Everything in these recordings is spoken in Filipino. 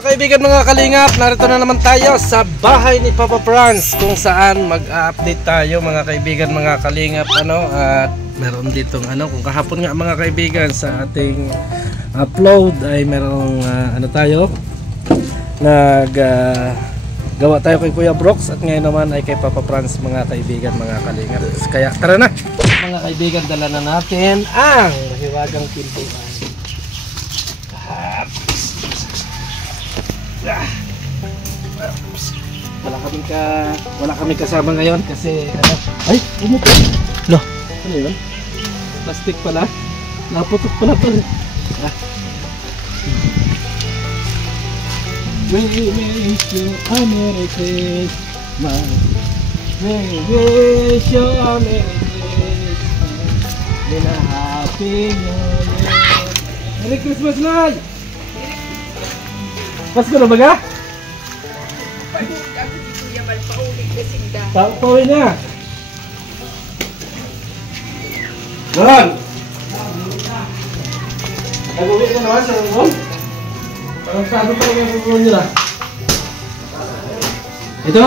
Kaibigan mga kalingap, narito na naman tayo sa bahay ni Papa Franz kung saan mag-update tayo mga kaibigan mga kalingap at meron ditong kung kahapon nga mga kaibigan sa ating upload ay merong tayo gawa tayo kay Kuya Brooks at ngayon naman ay kay Papa Franz mga kaibigan mga kalingap. Kaya tara na mga kaibigan, dala na natin ang mahiwagang pintuan. Wala kami kasama ngayon kasi ay umupo. Loh, ano yun? Plastic pala. Naputok pala pala. We wish you a Merry Christmas. We wish you a Merry Christmas and a Happy New Year. Merry Christmas, Nay! Pasko na ba ga? Pauwi na. Doon. Nag-uwi ka naman sa room? Parang sado pa rin yung room nila. Ito.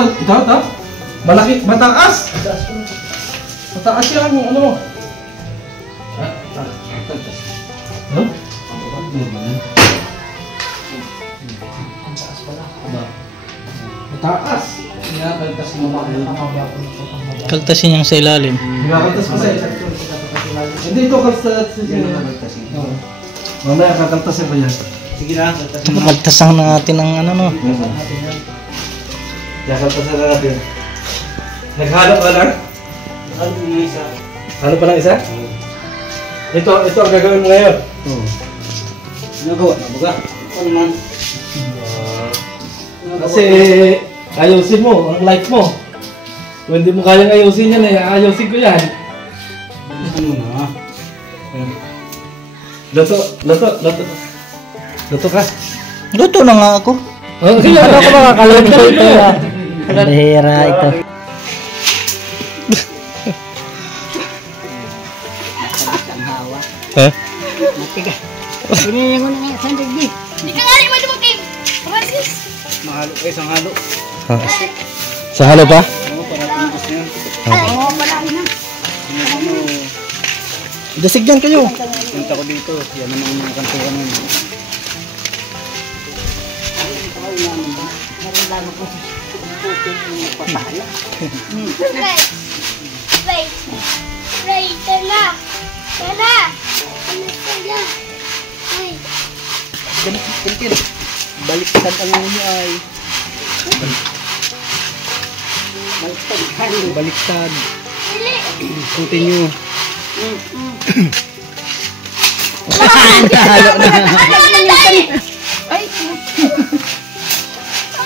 Malaki, mataas. Mataas yan, ano mo? Huh? Mataas. Kaltasin yung sa ilalim. Kaltas pa sa ilalim. Hindi ito kaltas sa ilalim. Mamaya kakaltasin pa yan. Sige na, kaltasin na. Kaltasan na natin ang Kaltasin na natin. Naghalo ka lang? Naghalo yung isa. Halo pa lang isa? Ito ang gagawin mo ngayon. Nagawa na baga? Ano man? Kasi ayusin mo ang life mo. Kung hindi mo kayang ayusin yan ayusin ko yan. Ano na? Luto ka. Luto na nga ako. Kaya ako makakaluto ito. Bihira ito. Ha? Matiga. Pinili ko na nga sa hindi. Hindi ka nga rin mo lumagay. Francis. Mahalo kayo isang halo. Sa halo pa? Oo, para pinagos na yan. Oo, malaki na. Dasigyan kayo. Punta ko dito. Yan naman ang mga kantuan nun. Naramdaman ko sa puting yung papala. Ray, tala. Tala. Ano tala? Ay. Ganit. Baliktad ang ano ay. Baliktad. Continue. Halo na. Ay.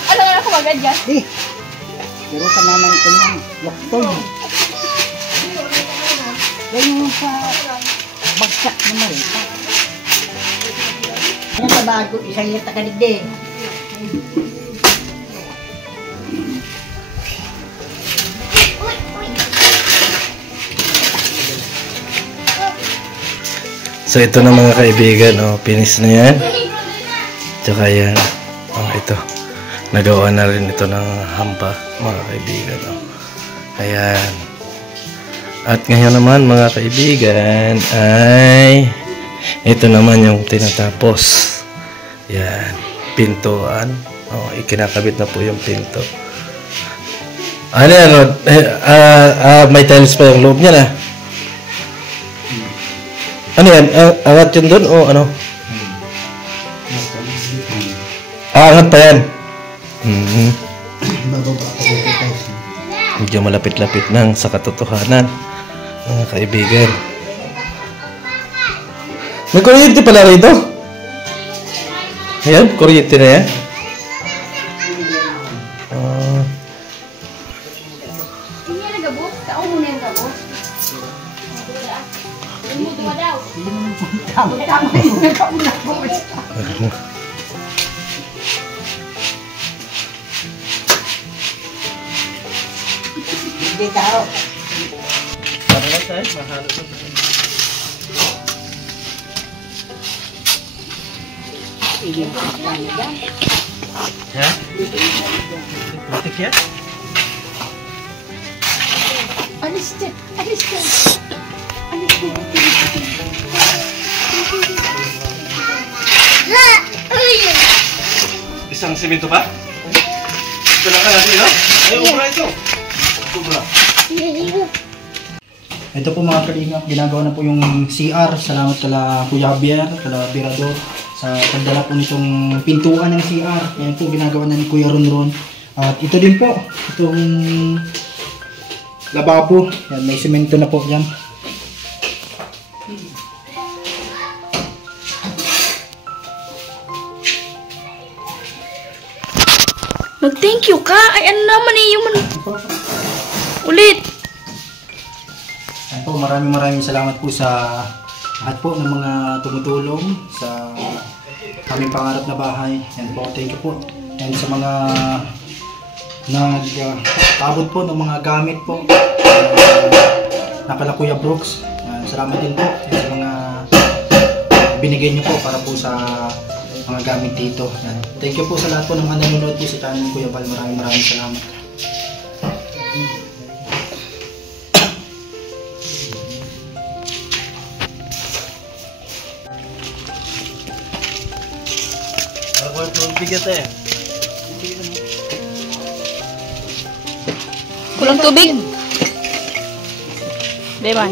Alam nga ako agad yan. Pero sa naman ito niya. Loktol. Ganyan sa bagsak na marita. Ano sa bago? Isang yata ka din. So ito na mga kaibigan, finish na yan. Tsaka yan, ito. Nagawa na rin ito ng hampa mga kaibigan. Ayan. At ngayon naman mga kaibigan ay ito naman yung tinatapos. Yan, pintuan. Ikinakabit na po yung pinto. Ano yan? May tiles pa yung loob niya na. Ano yan? Angat yun doon o ano? Angat pa yan. Medyo malapit-lapit nang sa katotohanan mga kaibigan. May kuryente pala rito. Ayan, kuryente na yan. Hindi na nagabos. Tao muna yung gabos. Lumuto ka daw. Tama yung nagabos. Hindi tao. Para lang tayo, mahalo na tayo. Matik yan? Alis dyan. Alis dyan. Alis dyan. Isang simento pa? Ito lang ka natin, no? Ay, ubra ito. Ubra. Ito po mga kalingap, ginagawa na po yung CR. Salamat kala Kuya Javier, kala Birador sa pagdala po nitong pintuan ng CR. Yan po ginagawa na ni Kuya Ronron. At ito din po, itong lababo. Yan, may semento na po yan. Mag-thank you ka. Ay, ano naman eh. Yung ulit. Yan po, maraming salamat po sa lahat po ng mga tumutulong sa aming pangarap na bahay. Yan po, thank you po. And sa mga nag-abot po ng mga gamit po nakala Kuya Brooks. Salamat din po sa mga binigay niyo po para po sa mga gamit dito. Yan. Thank you po sa lahat po ng mga nanonood po sa channel ni Kuya Val. Maraming salamat. Ako ito bigat eh. Kulang tubig. Beman.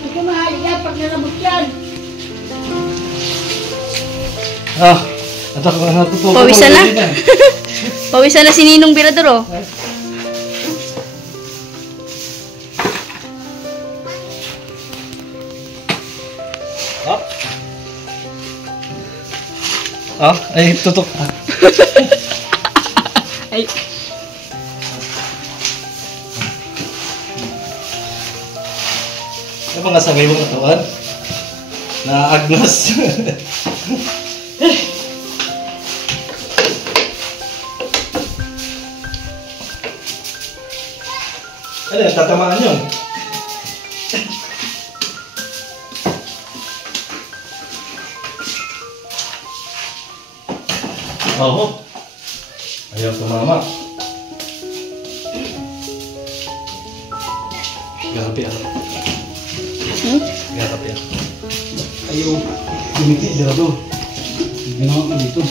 Ito mahaliga pag nalabot yan. Ito ako natutuwa. Pawisan na. Pawisan na si Ninong Birador, oh. Ay, tutok. Ay. Ay, mga sabay mo katawan. Naagnas. Ano yan? Tatamaan yun. Oo. Ayaw tumama. Grabe ako. Grabe ako. Ayaw, gumiti dito. Ginawa ko dito.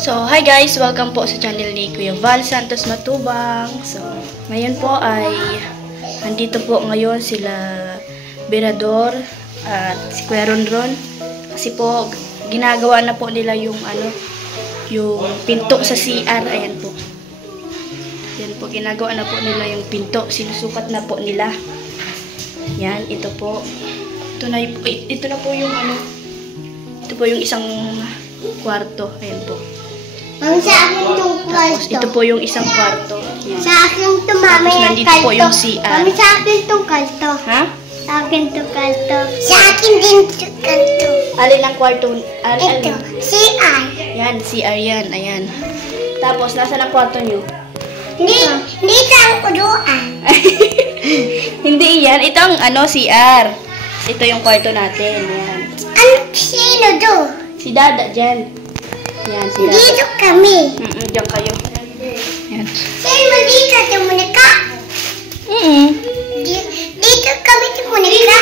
So, hi guys! Welcome po sa channel ni Kuya Val Santos Matubang. So, ngayon po ay andito po ngayon sila Birador at si Kuya Ronron. Kasi po, ginagawa na po nila yung yung pinto sa CR. Ayan po. Ayan po, ginagawa na po nila yung pinto. Sinusukat na po nila. Yan, ito po. Ito na po yung ito po yung isang kwarto. Ayan po. Mami, sa akin itong Tapos, kalto. ito po yung isang kwarto. Yan. Sa akin ito, mami, Tapos, yung nandito kalto. po yung CR. Mami, sa akin itong kalto. Ha? Sa akin itong kalto. Sa akin din itong kalto. Alin ang kwarto? Ito, CR. Yan, CR yan. Ayan. Tapos, nasa ang kwarto nyo? Dito ang uruan. Hindi yan. Ito ang CR. Ito yung kwarto natin. Yan. Sino do? Si Dada dyan. Yan, si Dada. Dito kami. Diyan kayo. Yan. Sino dito sa Monica? Dito kami sa Monica.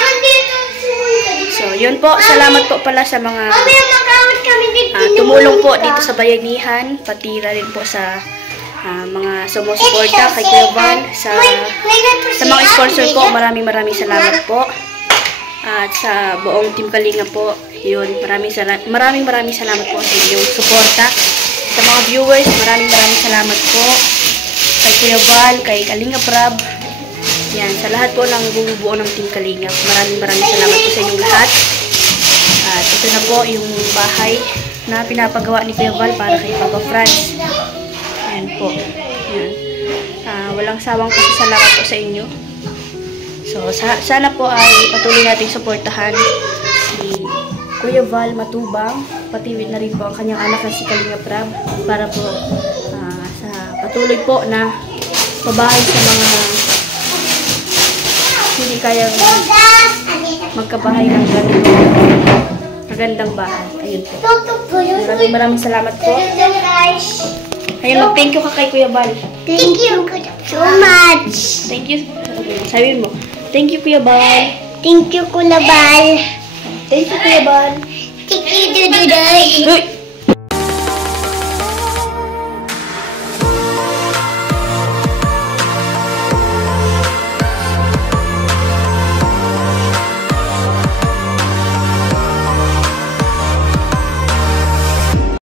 So, yun po. Salamat po pala sa mga Mami, magkawat kami dito. tumulong po dito sa bayanihan. Pati rin po sa mga sumusuporta kay Kuya Val. Sa mga sponsor po, maraming salamat po. At sa buong Team Kalinga po. Yun, maraming salamat po sa inyong suporta. Sa mga viewers, maraming salamat po. Kay Kuya Val, kay Kalinga Prab. Yan, sa lahat po ng bumubuo ng Team Kalingap. Maraming salamat po sa inyong lahat. At ito na po yung bahay na pinapagawa ni Kuya Val para kay Papa Franz. Ayan po. Yan. Walang sawang pasasalamat po sa inyo. So, sana po ay patuloy nating suportahan si Kuya Val Matubang, pati na rin po ang kanyang anak na si Kalinga Prab para po sa patuloy po na pabahay sa mga hindi kayang magkabahay ng magandang bahay. Ayun po. Maraming salamat po. Ayun, mag-thank you ka kay Kuya Val. Thank you so much. Thank you. Sabihin mo. Thank you, Kuya Val. Thank you, Kuya Val. Thank you, Kuya Val. Thank you, Dududay. Uy!